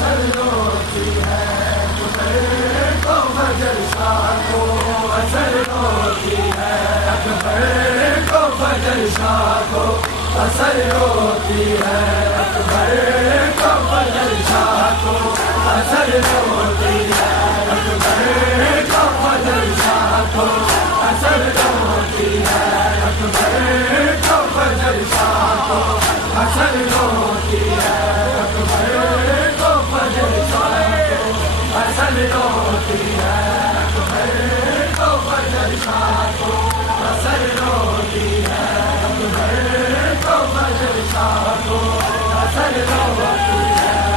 اثر ہوتی ہے اکبر کو فجر شاہ کو اثر ہوتی ہے اکبر کو فجر شاہ کو اثر ہوتی ہے اکبر کو فجر شاہ کو اثر ہوتی ہے اکبر کو فجر شاہ کو اثر ہوتی ہے اکبر کو فجر شاہ کو اثر ہوتی ہے اکبر کو فجر شاہ کو اثر ہوتی ہے اکبر کو فجر شاہ کو اثر ہوتی ہے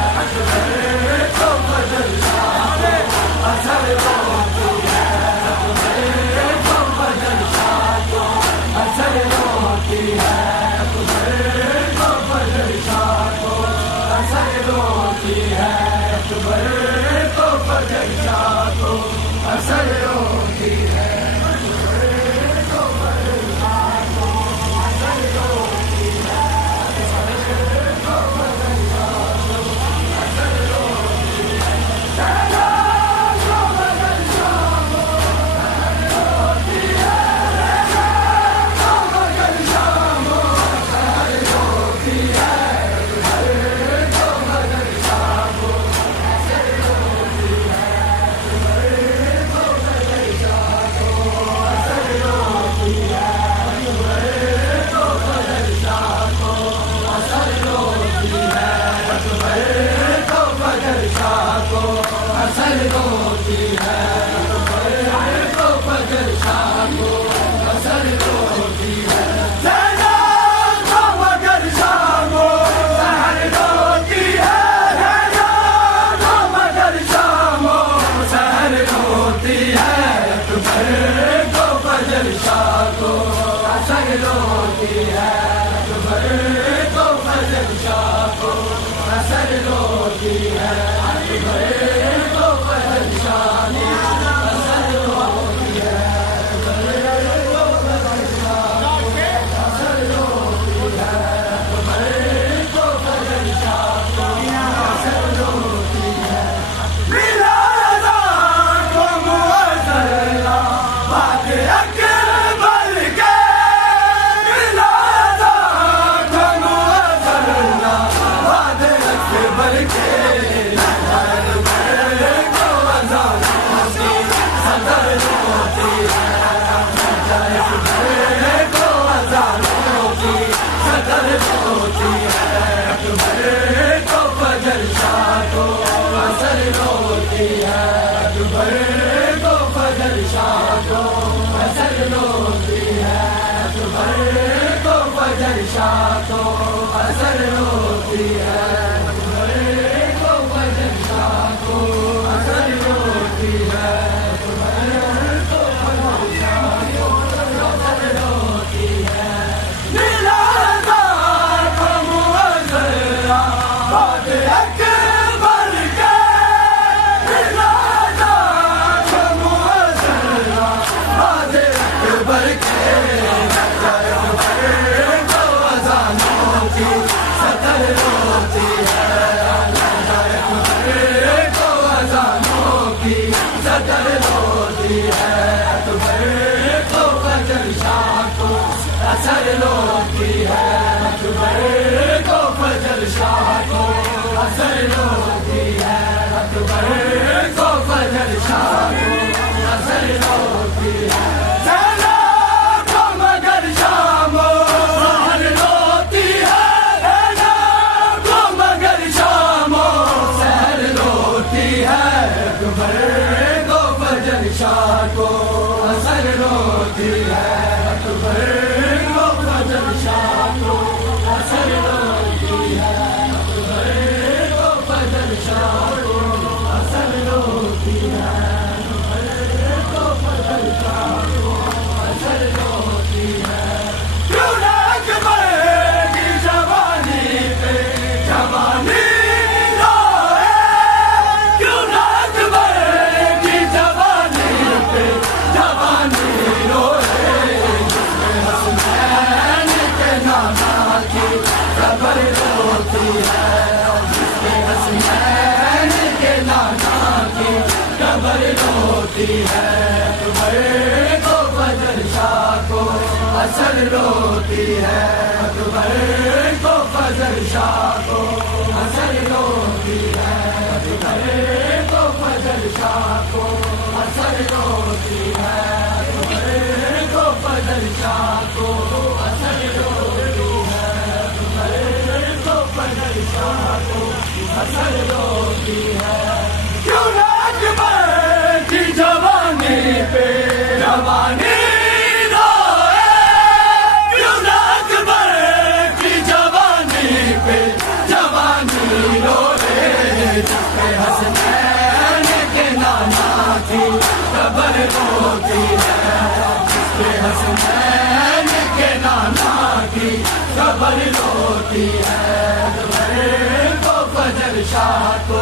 اکبر کو فجر شاہ کو اثر ہوتی ہے اکبر کو فجر شاہ کو اثر ہوتی ہے اکبر کو فجر شاہ کو اثر ہوتی ہے اکبر کو فجر شاہ کو اثر ہوتی ہے اکبر کو فجر شاہ کو اثر ہوتی ہے اصل روتی ہے اکبر کو فضل شاہ کو اصل روتی ہے اکبر کو فضل شاہ کو اصل روتی ہے اکبر کو فضل شاہ کو اصل روتی ہے اکبر کو فضل شاہ کو اصل روتی ہے کیوں نہ اکبر کی جوانی پہ جوانی حسنین کے نانا کی قبر روتی ہے جس کے حسنین کے نانا کی قبر روتی ہے اکبر کو فضل شاہ کو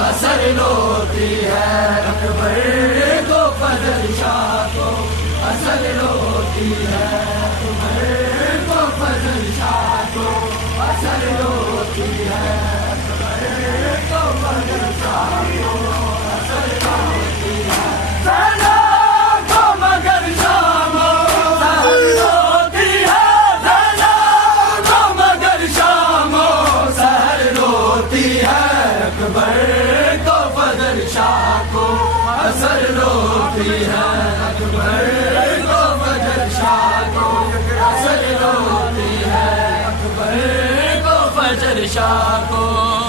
اثر روتی ہے اکبر کو فضل شاہ کو اثر روتی ہے اکبر کو فضل شاہ کو اثر روتی ہے اثر روتی ہے اکبر کو فضل شاہ کو اثر روتی ہے اکبر کو فضل شاہ کو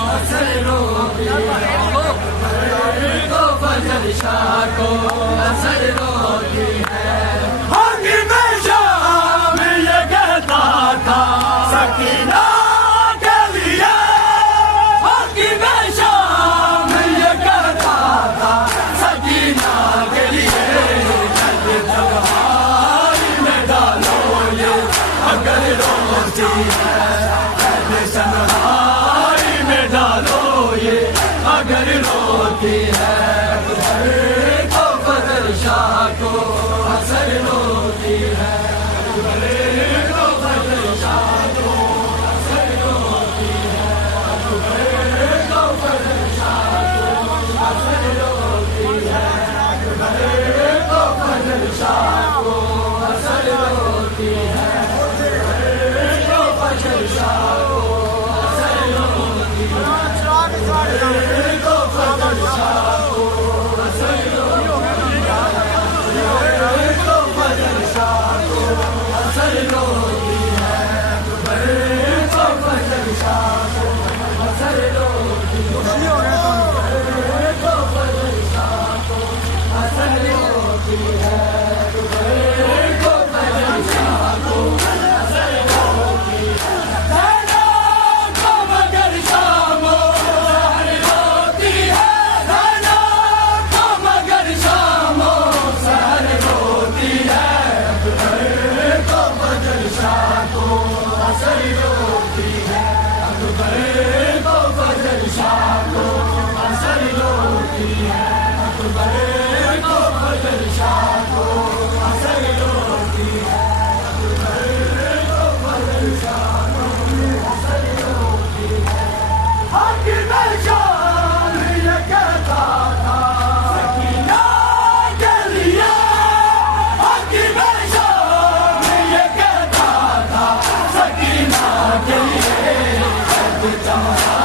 اثر روتی ہے اکبر کو فضل شاہ کو اثر روتی ہے حاکم شام یہ کہتا تھا سکینہ سنہائی میں ڈالو یہ اگر روتی ہے اکبر کو فضل شاہ کو اثر روتی ہے اکبر کو فضل شاہ کو اثر روتی ہے اکبر کو فضل شاہ کو اثر روتی ہے اکبر کو فضل شاہ کو اثر روتی ہے Come on.